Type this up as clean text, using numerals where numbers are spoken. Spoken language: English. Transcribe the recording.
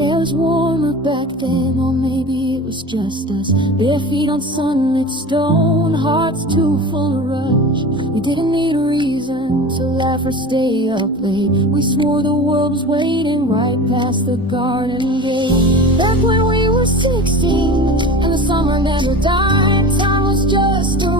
air was warmer back then, or maybe it was just us. Bare feet on sunlit stone, hearts too full of rush. We didn't need a reason to laugh or stay up late. We swore the world was waiting right past the garden gate. Back when we were 16, and the summer never died. Time was just a